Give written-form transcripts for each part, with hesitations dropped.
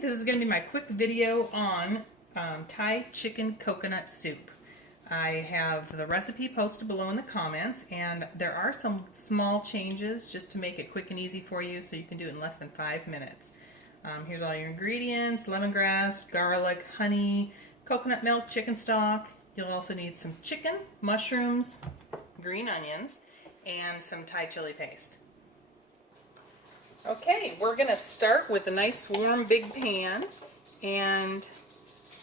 This is going to be my quick video on Thai chicken coconut soup. I have the recipe posted below in the comments, and there are some small changes just to make it quick and easy for you so you can do it in less than 5 minutes. Here's all your ingredients: lemongrass, garlic, honey, coconut milk, chicken stock. You'll also need some chicken, mushrooms, green onions, and some Thai chili paste. Okay, we're going to start with a nice warm big pan, and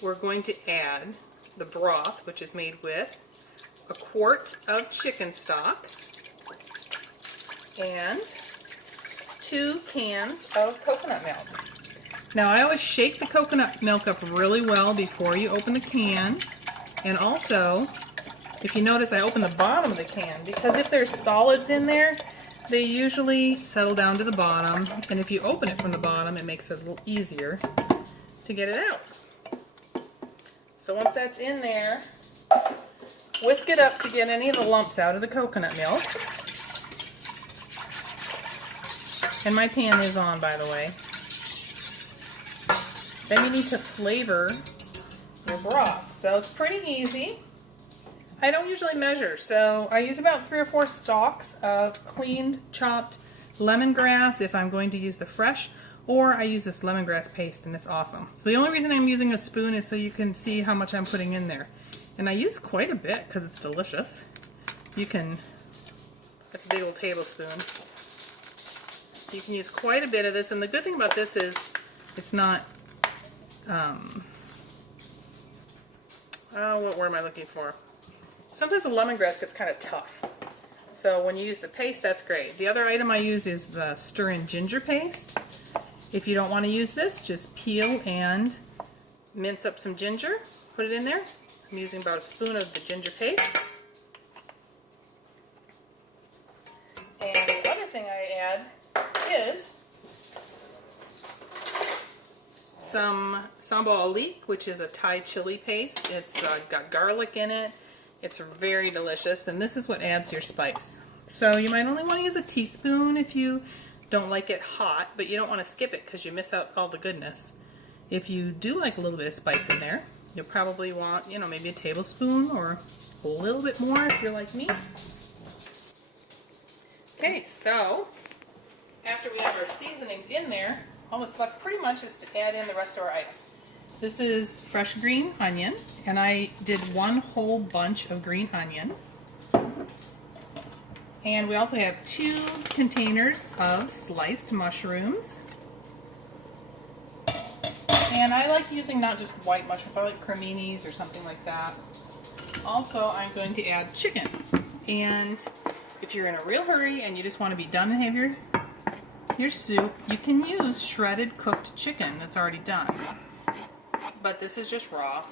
we're going to add the broth, which is made with a quart of chicken stock and 2 cans of coconut milk. Now I always shake the coconut milk up really well before you open the can, and also if you notice I open the bottom of the can because if there's solids in there they usually settle down to the bottom, and if you open it from the bottom it makes it a little easier to get it out. So once that's in there, whisk it up to get any of the lumps out of the coconut milk. And my pan is on, by the way. Then you need to flavor your broth. So it's pretty easy. I don't usually measure, so I use about 3 or 4 stalks of cleaned, chopped lemongrass if I'm going to use the fresh, or I use this lemongrass paste and it's awesome. So the only reason I'm using a spoon is so you can see how much I'm putting in there. And I use quite a bit because it's delicious. You can, that's a big old tablespoon. You can use quite a bit of this, and the good thing about this is it's not, what word am I looking for? Sometimes the lemongrass gets kind of tough. So when you use the paste, that's great. The other item I use is the stir-in ginger paste. If you don't want to use this, just peel and mince up some ginger, put it in there. I'm using about a spoon of the ginger paste. And the other thing I add is some sambal alik, which is a Thai chili paste. It's got garlic in it. It's very delicious, and this is what adds your spice. So you might only want to use a teaspoon if you don't like it hot, but you don't want to skip it because you miss out all the goodness. If you do like a little bit of spice in there, you'll probably want, maybe a tablespoon or a little bit more if you're like me. Okay, so after we have our seasonings in there, all that's left pretty much is to add in the rest of our items. This is fresh green onion, and I did 1 whole bunch of green onion. And we also have 2 containers of sliced mushrooms. And I like using not just white mushrooms, I like creminis or something like that. Also, I'm going to add chicken. And if you're in a real hurry and you just want to be done and have your soup, you can use shredded cooked chicken that's already done. But this is just raw.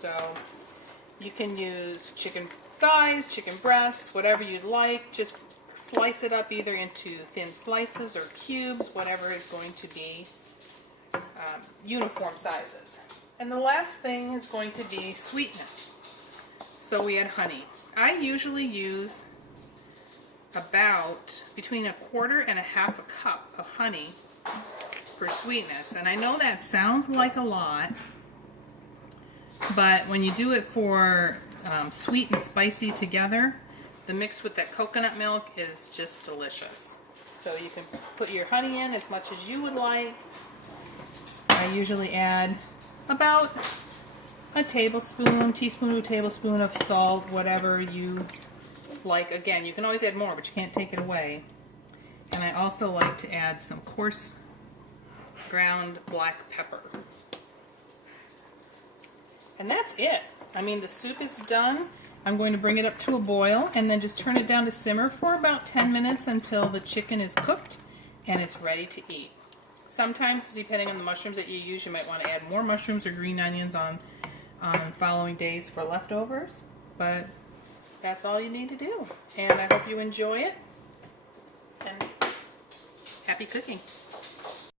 So you can use chicken thighs, chicken breasts, whatever you'd like. Just slice it up either into thin slices or cubes, whatever is going to be uniform sizes. And the last thing is going to be sweetness. So we add honey. I usually use about between 1/4 and 1/2 cup of honey for sweetness. And I know that sounds like a lot, but when you do it for sweet and spicy together, the mix with that coconut milk is just delicious. So you can put your honey in as much as you would like. I usually add about a teaspoon to a tablespoon of salt, whatever you like. Again, you can always add more, but you can't take it away. And I also like to add some coarse ground black pepper. And that's it. I mean, the soup is done. I'm going to bring it up to a boil and then just turn it down to simmer for about 10 minutes until the chicken is cooked and it's ready to eat. Sometimes, depending on the mushrooms that you use, you might want to add more mushrooms or green onions on following days for leftovers. But that's all you need to do. And I hope you enjoy it. And happy cooking.